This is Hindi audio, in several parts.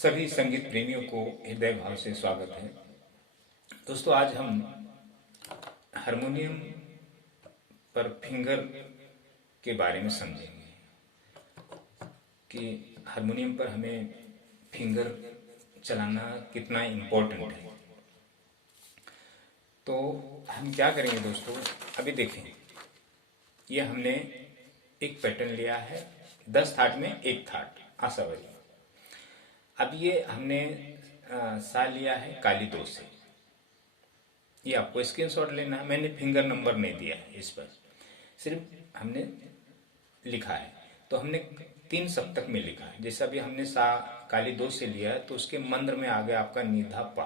सभी संगीत प्रेमियों को हृदय भाव से स्वागत है। दोस्तों, आज हम हारमोनियम पर फिंगर के बारे में समझेंगे कि हारमोनियम पर हमें फिंगर चलाना कितना इम्पोर्टेंट है। तो हम क्या करेंगे दोस्तों, अभी देखें, ये हमने एक पैटर्न लिया है 10 थाट में एक थाट आशावरी। अब ये हमने सा लिया है काली 2 से। ये आपको स्क्रीनशॉट लेना है, मैंने फिंगर नंबर नहीं दिया है इस पर, सिर्फ हमने लिखा है। तो हमने 3 सप्तक में लिखा है। जैसे अभी हमने सा काली 2 से लिया है तो उसके मंद्र में आ गया आपका निधा पा,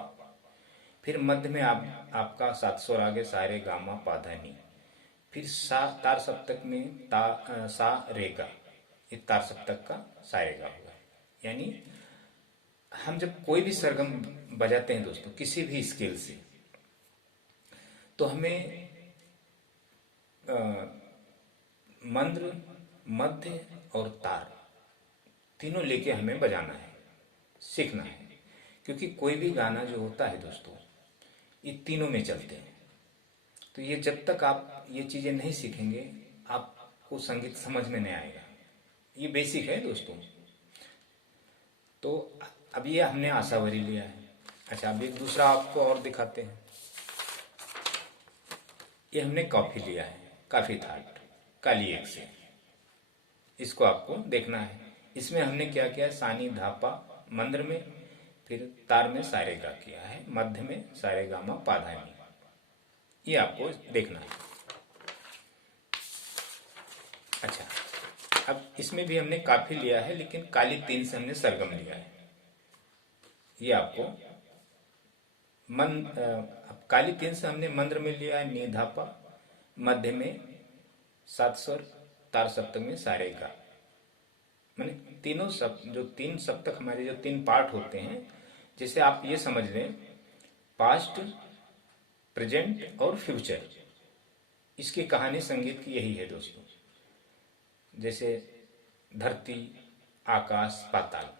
फिर मध्य में आपका 7 स्वर आ गए सारे गामा पाधा नी, फिर सा तार सप्तक में सा रेगा, ये तार सप्तक का सारेगा हुआ। यानी हम जब कोई भी सरगम बजाते हैं दोस्तों किसी भी स्केल से, तो हमें मंद्र, मध्य और तार तीनों लेके हमें बजाना है, सीखना है। क्योंकि कोई भी गाना जो होता है दोस्तों ये तीनों में चलते हैं। तो ये जब तक आप ये चीजें नहीं सीखेंगे आपको संगीत समझ में नहीं आएगा। ये बेसिक है दोस्तों। तो अब ये हमने आशावरी लिया है। अच्छा, अब एक दूसरा आपको और दिखाते हैं। ये हमने कॉफी लिया है, काफी थाट काली 1 से। इसको आपको देखना है। इसमें हमने क्या किया है, सानी धापा मंद्र में, फिर तार में सारे गा किया है, मध्य में सारे गामा पाधानी। ये आपको देखना है। अच्छा, अब इसमें भी हमने काफी लिया है, लेकिन काली 3 से हमने सरगम लिया है। ये आपको काली 3 से हमने मंद्र में लिया है निधापा, मध्य में 7 स्वर, तार सप्तक में सारे गा। मैंने तीनों जो 3 सप्तक हमारे जो 3 पार्ट होते हैं, जैसे आप ये समझ लें पास्ट, प्रेजेंट और फ्यूचर, इसकी कहानी संगीत की यही है दोस्तों। जैसे धरती, आकाश, पाताल,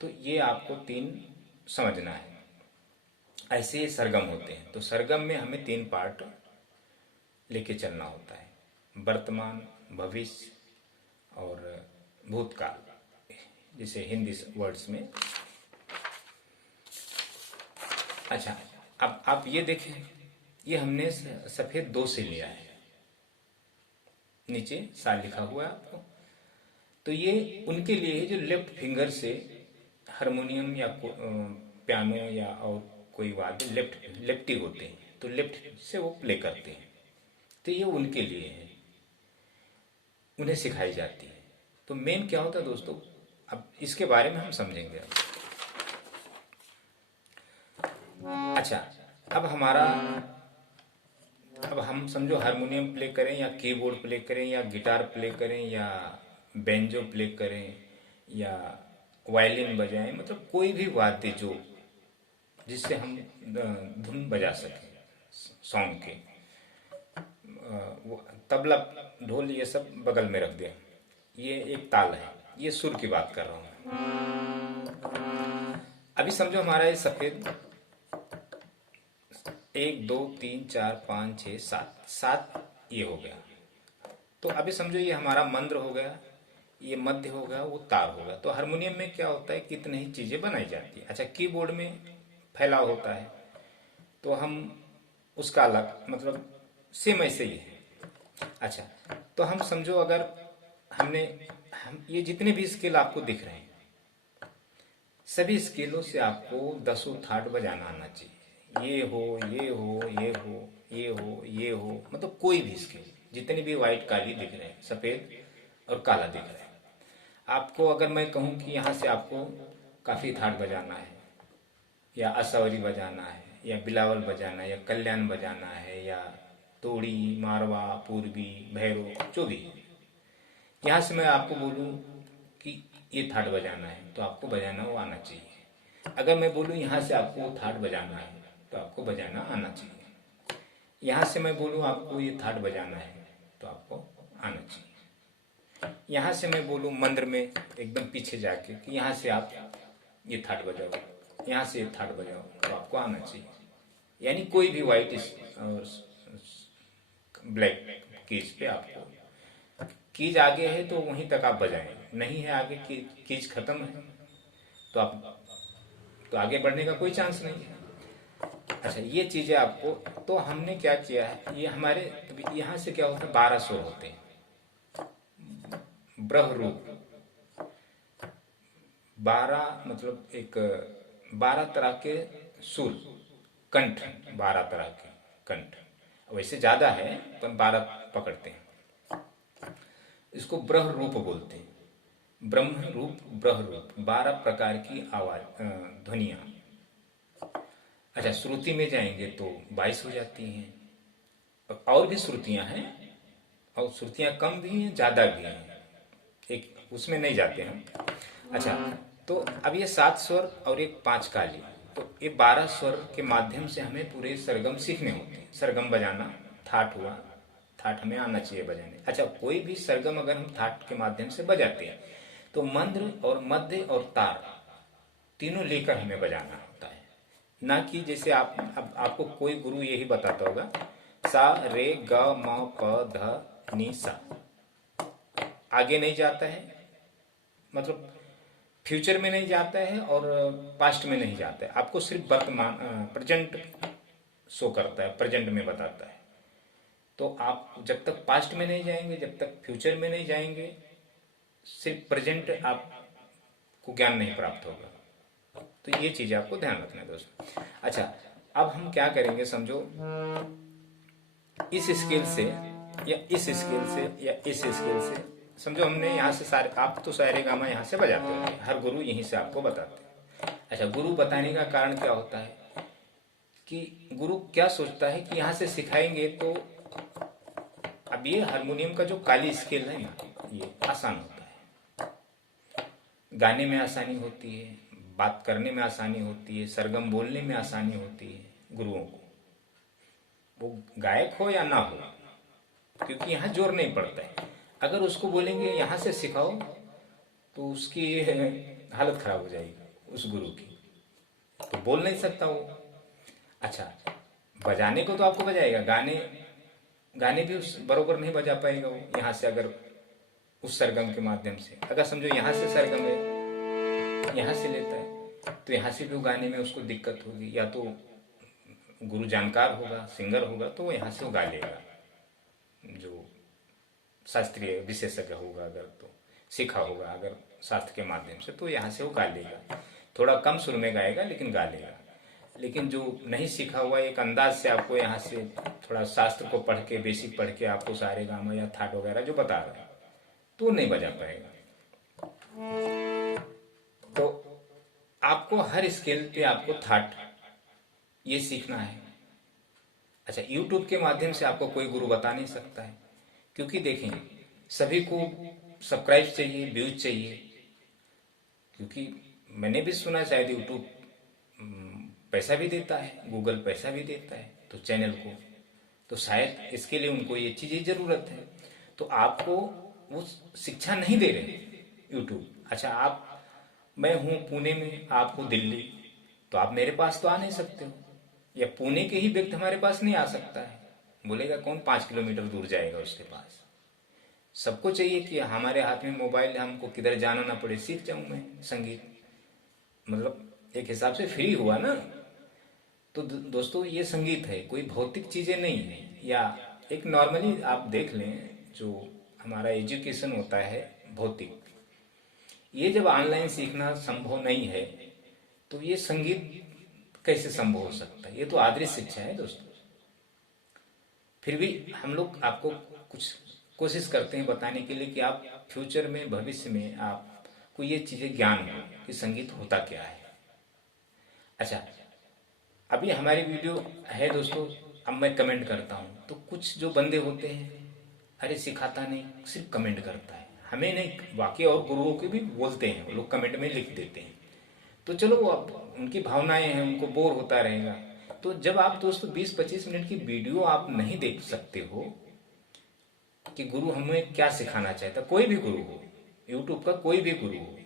तो ये आपको 3 समझना है। ऐसे ये सरगम होते हैं। तो सरगम में हमें 3 पार्ट लेके चलना होता है, वर्तमान, भविष्य और भूतकाल, जैसे हिंदी वर्ड्स में। अच्छा, अब आप ये देखें, ये हमने सफेद 2 से लिया है, नीचे सा लिखा हुआ है आपको। तो ये उनके लिए है जो लेफ्ट फिंगर से हारमोनियम या पियानो या और कोई वाद्य लेफ्टी होते हैं, तो लेफ्ट से वो प्ले करते हैं। तो ये उनके लिए है, उन्हें सिखाई जाती है। तो मेन क्या होता है दोस्तों, अब इसके बारे में हम समझेंगे अच्छा, अब हम समझो हारमोनियम प्ले करें या कीबोर्ड प्ले करें या गिटार प्ले करें या बेंजो प्ले करें या वायलिन बजाएं, मतलब कोई भी वाद्य जो जिससे हम धुन बजा सकें सॉन्ग के, तबला, ढोल, ये सब बगल में रख दें। ये एक ताल है, ये सुर की बात कर रहा हूं। अभी समझो हमारा ये सफेद 1 2 3 4 5 6 7 ये हो गया। तो अभी समझो ये हमारा मंद्र हो गया, ये मध्य हो गया, वो तार होगा। तो हारमोनियम में क्या होता है, कितनी ही चीजें बनाई जाती है। अच्छा, कीबोर्ड में फैलाव होता है, तो हम उसका अलग, मतलब सेम ऐसे ही है। अच्छा, तो हम समझो अगर हम ये जितने भी स्केल आपको दिख रहे हैं, सभी स्केलों से आपको 10 थाट बजाना आना चाहिए। ये हो, ये हो, ये हो, ये हो, ये हो, मतलब कोई भी स्केल, जितनी भी व्हाइट काली दिख रहे हैं, सफेद और काला दिख रहा है, आपको अगर मैं कहूं कि यहाँ से आपको काफी थाट बजाना है या आशावरी बजाना है या बिलावल बजाना है या कल्याण बजाना है या तोड़ी, मारवा, पूर्वी, भैरव, जो भी, यहाँ से मैं आपको बोलूं कि ये थाट बजाना है तो आपको बजाना वो आना चाहिए। अगर मैं बोलूं यहाँ से आपको थाट बजाना है तो आपको बजाना आना चाहिए। यहाँ से मैं बोलूं आपको ये थाट बजाना है तो आपको आना चाहिए। यहाँ से मैं बोलूँ मंत्र में एकदम पीछे जाके कि यहाँ से आप ये थाट बजाओ, यहाँ से ये थाट बजाओ, तो आपको आना चाहिए। यानी कोई भी व्हाइट ब्लैक कीज पे आपको, कीज आगे है तो वहीं तक आप बजाएं, नहीं है आगे कीज खत्म है तो आप, तो आगे बढ़ने का कोई चांस नहीं है। अच्छा, ये चीजें आपको, तो हमने क्या किया है, ये हमारे यहाँ से क्या होता है, 12 स्वर होते हैं। ब्रह रूप 12, मतलब एक 12 तरह के सुर, कंठ, 12 तरह के कंठ, वैसे ज्यादा है पर 12 पकड़ते हैं। इसको ब्रह रूप बोलते हैं, ब्रह्म रूप, ब्रह रूप, 12 प्रकार की आवाज, ध्वनिया। अच्छा, श्रुति में जाएंगे तो 22 हो जाती हैं। और भी श्रुतियां हैं, और श्रुतियां कम भी हैं ज्यादा भी हैं, एक उसमें नहीं जाते हम। अच्छा, तो अब ये 7 स्वर और एक 5 काली, तो ये 12 स्वर के माध्यम से हमें पूरे सरगम सीखने होते हैं। सरगम बजाना, थाट हुआ, थाट हमें आना चाहिए बजाने। अच्छा, कोई भी सरगम अगर हम थाट के माध्यम से बजाते हैं तो मंद्र और मध्य और तार तीनों लेकर हमें बजाना होता है। ना कि जैसे अब आपको कोई गुरु यही बताता होगा सा रे ग म प ध नि सा, आगे नहीं जाता है, मतलब फ्यूचर में नहीं जाता है और पास्ट में नहीं जाता है, आपको सिर्फ वर्तमान प्रेजेंट शो करता है, प्रेजेंट में बताता है। तो आप जब तक पास्ट में नहीं जाएंगे, जब तक फ्यूचर में नहीं जाएंगे, सिर्फ प्रेजेंट आपको ज्ञान नहीं प्राप्त होगा। तो ये चीज आपको ध्यान रखना है दोस्तों। अच्छा, अब हम क्या करेंगे, समझो इस स्केल से या इस स्केल से या इस स्केल से, समझो हमने यहाँ से सारे, आप तो सारे गामा यहाँ से बजाते हो, हर गुरु यहीं से आपको बताते हैं। अच्छा, गुरु बताने का कारण क्या होता है कि गुरु क्या सोचता है कि यहाँ से सिखाएंगे तो, अब ये हारमोनियम का जो काली स्केल है ना, ये आसान होता है, गाने में आसानी होती है, बात करने में आसानी होती है, सरगम बोलने में आसानी होती है गुरुओं को, वो गायक हो या ना हो, क्योंकि यहाँ जोर नहीं पड़ता है। अगर उसको बोलेंगे यहाँ से सिखाओ तो उसकी हालत खराब हो जाएगी उस गुरु की, तो बोल नहीं सकता वो। अच्छा, बजाने को तो आपको बजाएगा, गाने गाने भी उस बरोबर नहीं बजा पाएगा वो यहाँ से, अगर उस सरगम के माध्यम से, अगर समझो यहाँ से सरगम है, यहाँ से लेता है, तो यहाँ से भी गाने में उसको दिक्कत होगी, या तो गुरु जानकार होगा, सिंगर होगा, तो वो यहाँ से वो गा लेगा, जो शास्त्रीय विशेषज्ञ होगा, अगर तो सीखा होगा अगर शास्त्र के माध्यम से, तो यहाँ से वो गा लेगा, थोड़ा कम सुर में गाएगा लेकिन गा लेगा। लेकिन जो नहीं सीखा हुआ, एक अंदाज से आपको यहाँ से थोड़ा शास्त्र को पढ़ के, बेसिक पढ़ के आपको सारे गामा या थाट वगैरह जो बता रहा है, तो नहीं बजा पाएगा। तो आपको हर स्केल पे आपको थाट ये सीखना है। अच्छा, यूट्यूब के माध्यम से आपको कोई गुरु बता नहीं सकता है, क्योंकि देखें सभी को सब्सक्राइब चाहिए, व्यूज चाहिए, क्योंकि मैंने भी सुना शायद यूट्यूब पैसा भी देता है, गूगल पैसा भी देता है तो चैनल को, तो शायद इसके लिए उनको ये चीज़ जरूरत है, तो आपको वो शिक्षा नहीं दे रहे यूट्यूब। अच्छा, आप, मैं हूँ पुणे में, आप हो दिल्ली, तो आप मेरे पास तो आ नहीं सकते हो, या पुणे के ही व्यक्ति हमारे पास नहीं आ सकता है, बोलेगा कौन 5 किलोमीटर दूर जाएगा उसके पास। सबको चाहिए कि हमारे हाथ में मोबाइल है, हमको किधर जाना ना पड़े, सीख जाऊं मैं संगीत, मतलब एक हिसाब से फ्री हुआ ना। तो दोस्तों ये संगीत है, कोई भौतिक चीजें नहीं है, या एक नॉर्मली आप देख लें जो हमारा एजुकेशन होता है भौतिक, ये जब ऑनलाइन सीखना संभव नहीं है तो ये संगीत कैसे संभव हो सकता है, ये तो आदर्श शिक्षा है दोस्तों। फिर भी हम लोग आपको कुछ कोशिश करते हैं बताने के लिए कि आप फ्यूचर में, भविष्य में आपको ये चीजें ज्ञान हो कि संगीत होता क्या है। अच्छा, अभी हमारी वीडियो है दोस्तों, अब मैं कमेंट करता हूँ तो कुछ जो बंदे होते हैं, अरे सिखाता नहीं, सिर्फ कमेंट करता है, हमें नहीं, बाकी और गुरुओं के भी बोलते हैं, वो लोग कमेंट में लिख देते हैं, तो चलो वो अब उनकी भावनाएं हैं, उनको बोर होता रहेगा। तो जब आप दोस्तों 20-25 मिनट की वीडियो आप नहीं देख सकते हो, कि गुरु हमें क्या सिखाना चाहता, कोई भी गुरु हो, यूट्यूब का कोई भी गुरु हो,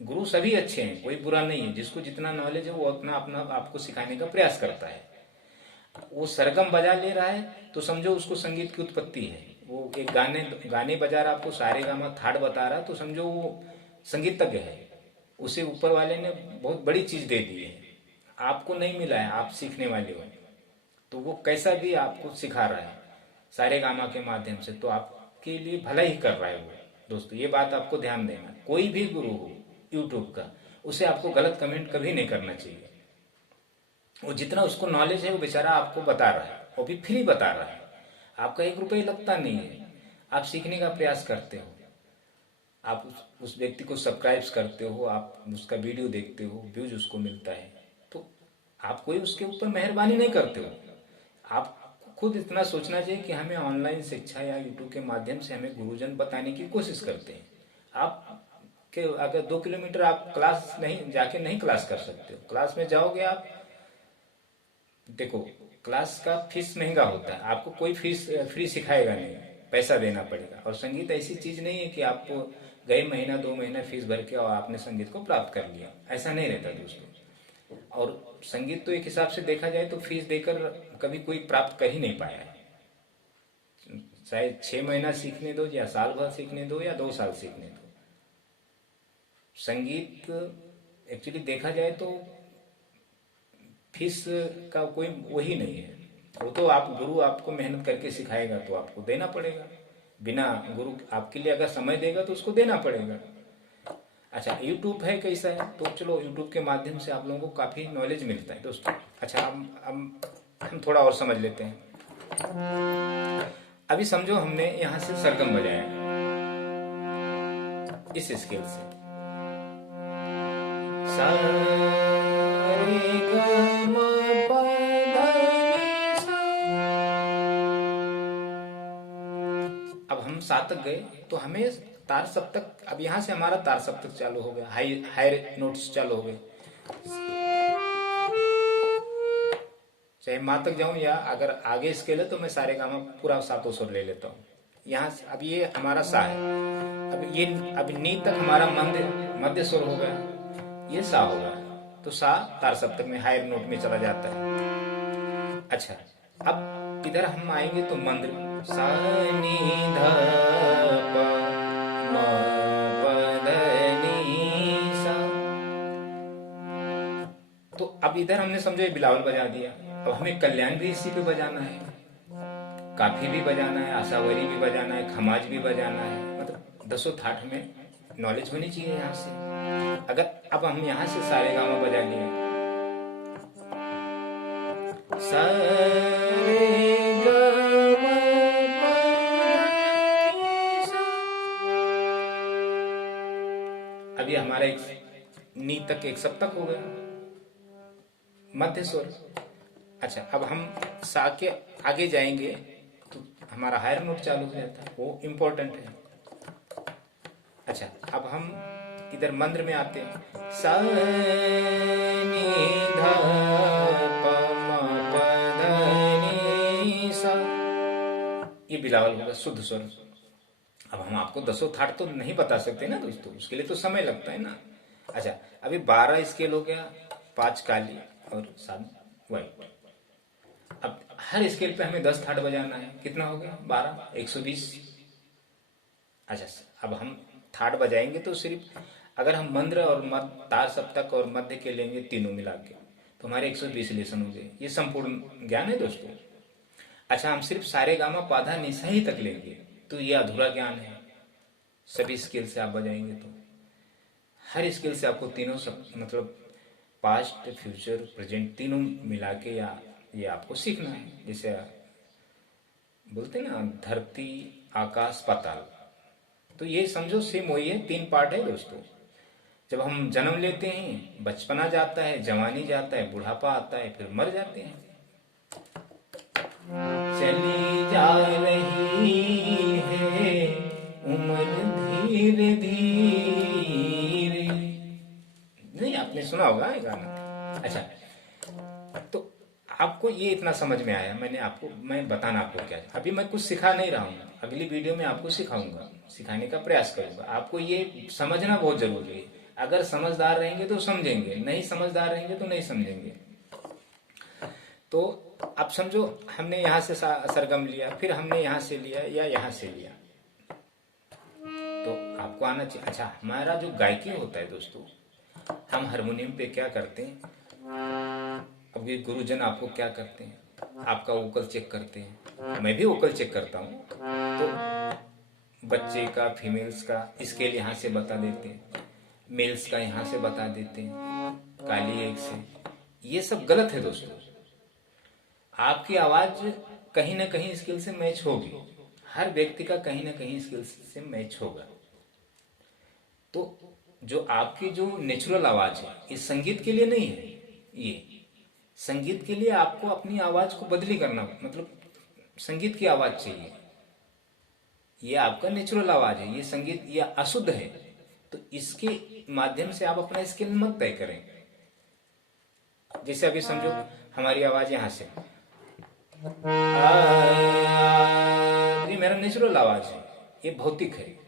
गुरु सभी अच्छे हैं, कोई बुरा नहीं है। जिसको जितना नॉलेज है वो अपना अपना आपको सिखाने का प्रयास करता है। वो सरगम बजा ले रहा है तो समझो उसको संगीत की उत्पत्ति है। वो एक गाने गाने बजा रहा, आपको सारे गामा थाड़ बता रहा, तो समझो वो संगीतज्ञ है। उसे ऊपर वाले ने बहुत बड़ी चीज दे दी है, आपको नहीं मिला है, आप सीखने वाले हो। तो वो कैसा भी आपको सिखा रहा है सारे गामा के माध्यम से, तो आपके लिए भला ही कर रहा है वो। दोस्तों ये बात आपको ध्यान देना, कोई भी गुरु हो यूट्यूब का, उसे आपको गलत कमेंट कभी नहीं करना चाहिए। वो जितना उसको नॉलेज है वो बेचारा आपको बता रहा है, वो भी फ्री बता रहा है, आपका 1 रुपये लगता नहीं है। आप सीखने का प्रयास करते हो, आप उस व्यक्ति को सब्सक्राइब करते हो, आप उसका वीडियो देखते हो, व्यूज उसको मिलता है, तो आप कोई उसके ऊपर मेहरबानी नहीं करते हो। आप खुद इतना सोचना चाहिए कि हमें ऑनलाइन शिक्षा या यूट्यूब के माध्यम से हमें गुरुजन बताने की कोशिश करते हैं। आप के अगर 2 किलोमीटर आप क्लास नहीं जाके नहीं क्लास कर सकते हो, क्लास में जाओगे आप, देखो क्लास का फीस महंगा होता है, आपको कोई फीस फ्री सिखाएगा नहीं, पैसा देना पड़ेगा। और संगीत ऐसी चीज नहीं है कि आपको गए महीना 2 महीना फीस भर के और आपने संगीत को प्राप्त कर लिया, ऐसा नहीं रहता दोस्तों। और संगीत तो एक हिसाब से देखा जाए तो फीस देकर कभी कोई प्राप्त कर ही नहीं पाया है। चाहे 6 महीना सीखने दो या साल भर सीखने दो या 2 साल सीखने दो, संगीत एक्चुअली देखा जाए तो फीस का कोई वही नहीं है। वो तो आप गुरु आपको मेहनत करके सिखाएगा तो आपको देना पड़ेगा, बिना गुरु आपके लिए अगर समय देगा तो उसको देना पड़ेगा। अच्छा यूट्यूब है कैसा है, तो चलो यूट्यूब के माध्यम से आप लोगों को काफी नॉलेज मिलता है दोस्तों। अच्छा हम थोड़ा और समझ लेते हैं। अभी समझो हमने यहां से सरगम बजाया इस स्केल से, सा रे ग म प ध नि सा। अब हम 7 तक गए तो हमें तार सप्तक, अब यहां से हमारा तार सप्तक चालू हो गया, हायर नोट्स चालू हो गए। चाहे माँ तक जाऊं या अगर आगे स्केल है तो मैं सारे गामा पूरा 7 सुर ले लेता हूँ। यहाँ अब ये हमारा सा है, अब नी तक हमारा मध्य सुर हो गया, ये सा होगा, तो सा तार सप्तक में हायर नोट में चला जाता है। अच्छा अब इधर हम आएंगे तो मंद्र सा नी ध प म प ध नि सा। तो अब इधर हमने समझो ये बिलावल बजा दिया, अब हमें कल्याण भी इसी पे बजाना है, काफी भी बजाना है, आशावरी भी बजाना है, खमाज भी बजाना है, मतलब 10 थाट में नॉलेज होनी चाहिए यहाँ से। अगर अब हम यहाँ से सारे गामा बजा लिए, सा रे ग म प ध नि सा। अभी हमारा एक नी तक एक सप्तक हो गया, मध्य स्वर। अच्छा अब हम सा के आगे जाएंगे तो हमारा हायर नोट चालू हो जाता है, वो इम्पोर्टेंट है। अच्छा अब हम इधर मंद्र में आते हैं, सा नी ध प म प ध नि सा, ये बिलावल होगा शुद्ध स्वर। अब हम आपको 10 थाट तो नहीं बता सकते ना दोस्तों, उसके लिए तो समय लगता है ना। अच्छा अभी 12 स्केल हो गया, 5 काली और 7 व्हाइट। अब हर स्केल पे हमें 10 थाट बजाना है, कितना हो गया 12, 120। अच्छा अब हम थाट बजाएंगे तो सिर्फ अगर हम मंद्र और तार सप्तक और मध्य के लेंगे तीनों मिला के तो हमारे 120 लेसन हो गए। ये संपूर्ण ज्ञान है दोस्तों। अच्छा हम सिर्फ सारे गामा पाधा निशा ही तक लेंगे तो ये अधूरा ज्ञान है। सभी स्केल से आप बजाएंगे तो हर स्केल से आपको तीनों सब मतलब पास्ट फ्यूचर प्रेजेंट तीनों मिला के या ये आपको सीखना है। जैसे बोलते ना धरती आकाश पाताल, तो ये समझो सेम वही है, 3 पार्ट है दोस्तों। जब हम जन्म लेते हैं, बचपना जाता है, जवानी जाता है, बुढ़ापा आता है, फिर मर जाते हैं। चली जा रही है उम्र धीरे धीरे, नहीं आपने सुना होगा ये गाना। अच्छा तो आपको ये इतना समझ में आया। मैं बताना आपको क्या, अभी मैं कुछ सिखा नहीं रहा हूँ, अगली वीडियो में आपको सिखाऊंगा, सिखाने का प्रयास करूंगा। आपको ये समझना बहुत जरूरी है। अगर समझदार रहेंगे तो समझेंगे, नहीं समझदार रहेंगे तो नहीं समझेंगे। तो अब समझो, हमने यहाँ से सरगम लिया, फिर हमने यहाँ से लिया या यहाँ से लिया, तो आपको आना चाहिए। अच्छा, हमारा जो गायकी होता है दोस्तों, हम हारमोनियम पे क्या करते हैं, अब ये गुरुजन आपको क्या करते हैं, आपका वोकल चेक करते हैं, मैं भी वोकल चेक करता हूँ। तो बच्चे का, फीमेल्स का स्केल यहाँ से बता देते हैं, मेल्स का यहाँ से बता देते हैं, काली एक से। ये सब गलत है दोस्तों। आपकी आवाज कहीं ना कहीं स्किल से मैच होगी, हर व्यक्ति का कहीं ना कहीं स्किल से मैच होगा। तो जो आपकी जो नेचुरल आवाज है, ये संगीत के लिए नहीं है। ये संगीत के लिए आपको अपनी आवाज को बदली करना, मतलब संगीत की आवाज चाहिए। ये आपका नेचुरल आवाज है, ये संगीत, ये अशुद्ध है। तो इसके माध्यम से आप अपना स्किल मत तय करें। जैसे अभी समझो, हमारी आवाज यहां से, ये मेरा नेचुरल आवाज है, ये भौतिक है।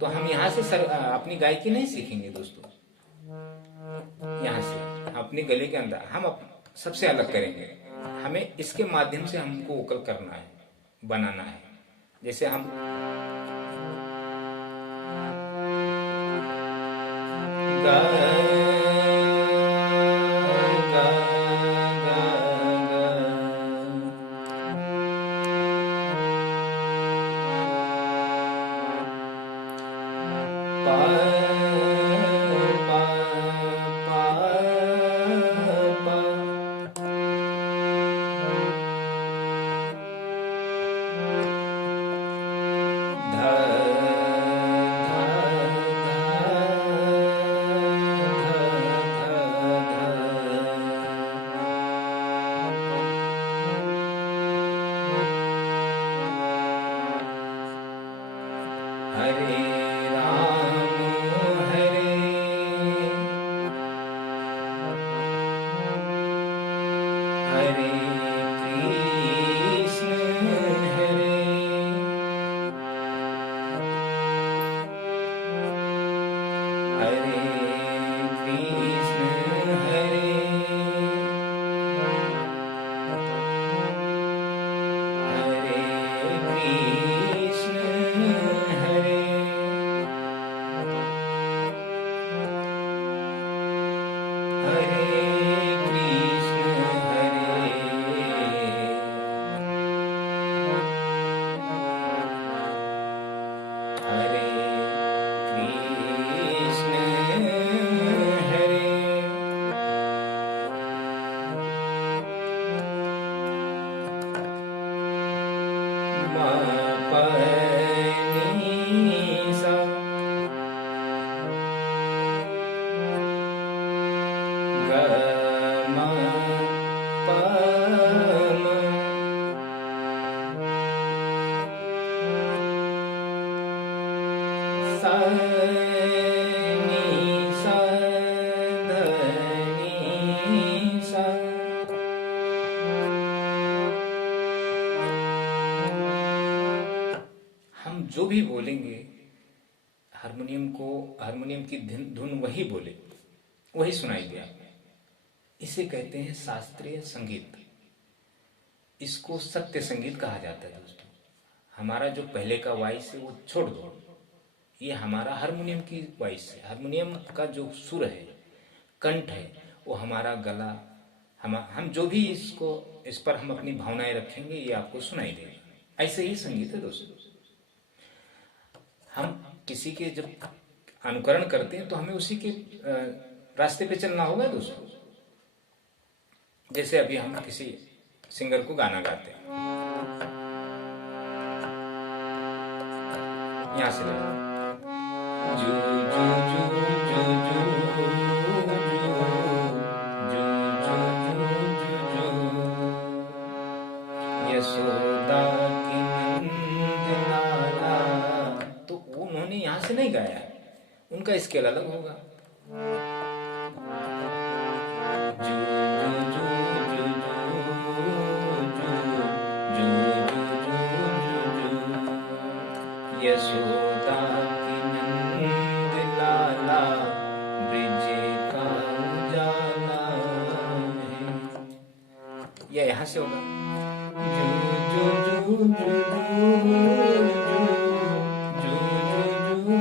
तो हम यहाँ से अपनी गायकी नहीं सीखेंगे दोस्तों। यहाँ से अपने गले के अंदर हम सबसे अलग करेंगे। हमें इसके माध्यम से हमको वोकल करना है, बनाना है। जैसे हम गा गा गा हरे राम हरे कृष्ण हरे कृष्ण हरे कृष्ण हरे कृष्ण हरे कृष्ण हरे मा पा नी सा ग म प म सा नी सा ध नी सा। हम जो भी बोलेंगे, हारमोनियम की धुन वही बोले, वही सुनाई दिया। इसे कहते हैं शास्त्रीय संगीत। इसको सत्य संगीत कहा जाता है दोस्तों। हमारा जो पहले का वॉइस है वो छोड़ दो, ये हमारा हारमोनियम की वॉइस है। हारमोनियम का जो सुर है, कंठ है, वो हमारा गला, हम जो भी इस पर हम अपनी भावनाएं रखेंगे, ये आपको सुनाई देगा। ऐसे ही संगीत है दोस्तों। हम किसी के जब अनुकरण करते हैं तो हमें उसी के रास्ते पे चलना होगा दोस्तों। जैसे अभी हम किसी सिंगर को गाना गाते हैं, यहां से जू जू जू जू जू यशोदा की नंदलाला, तो उन्होंने यहां से नहीं गाया, उनका स्केल अलग होगा। जू जू जू जू जू यशोदा की नंद लाला ब्रिज का उजाला है। या यहाँ से होगा जू जू जू जू जू जू जू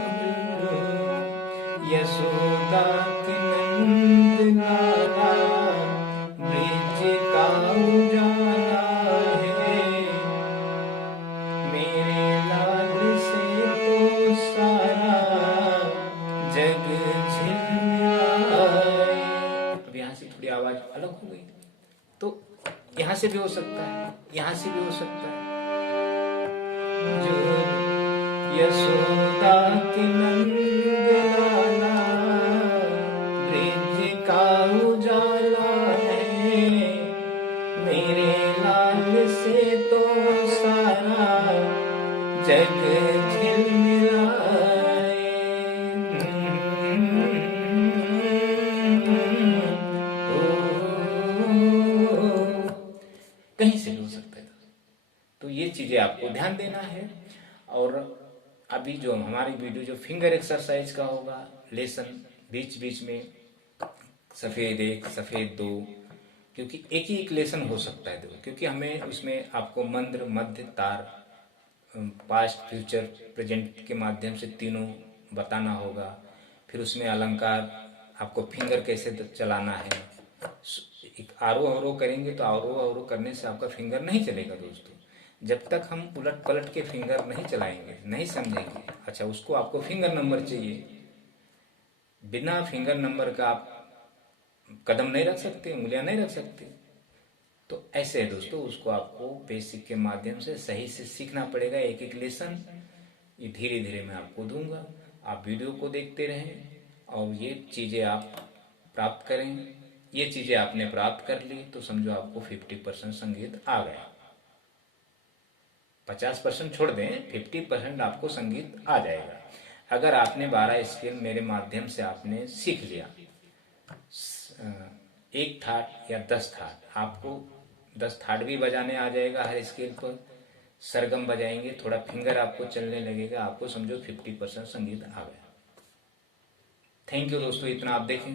यशोदा की नंद लाला ब्रिज का उजाला है। मेरे लाल से तो सारा जग झिलमिलाए। अब यहाँ से थोड़ी आवाज अलग हो गई, तो यहाँ से भी हो सकता है, यहाँ से भी हो सकता है। जो यशोदा की नंद लाला ब्रिज का उजाला है। मेरे लाल से तो सारा जग झिलमिलाए। कहीं से भी हो सकता है। तो ये चीजें आपको ध्यान देना है। और अभी जो हमारी वीडियो जो फिंगर एक्सरसाइज का होगा, लेसन बीच बीच में सफेद 1 सफेद 2, क्योंकि एक ही एक लेसन हो सकता है देखो, क्योंकि हमें उसमें आपको मंद्र मध्य तार पास्ट फ्यूचर प्रेजेंट के माध्यम से तीनों बताना होगा। फिर उसमें अलंकार, आपको फिंगर कैसे चलाना है। एक आरोह अवरोह करेंगे तो आरोह अवरोह करने से आपका फिंगर नहीं चलेगा दोस्तों। जब तक हम उलट पलट के फिंगर नहीं चलाएंगे, नहीं समझेंगे। अच्छा, उसको आपको फिंगर नंबर चाहिए, बिना फिंगर नंबर का आप कदम नहीं रख सकते, उंगलियां नहीं रख सकते। तो ऐसे है दोस्तों, उसको आपको बेसिक के माध्यम से सही से सीखना पड़ेगा। एक एक लेसन ये धीरे धीरे मैं आपको दूंगा, आप वीडियो को देखते रहें और ये चीजें आप प्राप्त करें। ये चीजें आपने प्राप्त कर ली तो समझो आपको 50% संगीत आ गया। 50% छोड़ दें, 50% आपको संगीत आ जाएगा। अगर आपने 12 स्केल मेरे माध्यम से आपने सीख लिया, 1 ठाट या 10 ठाट, आपको 10 ठाट भी बजाने आ जाएगा हर स्केल पर। सरगम बजाएंगे, थोड़ा फिंगर आपको चलने लगेगा, आपको समझो 50% संगीत आ गया। थैंक यू दोस्तों, इतना आप देखें।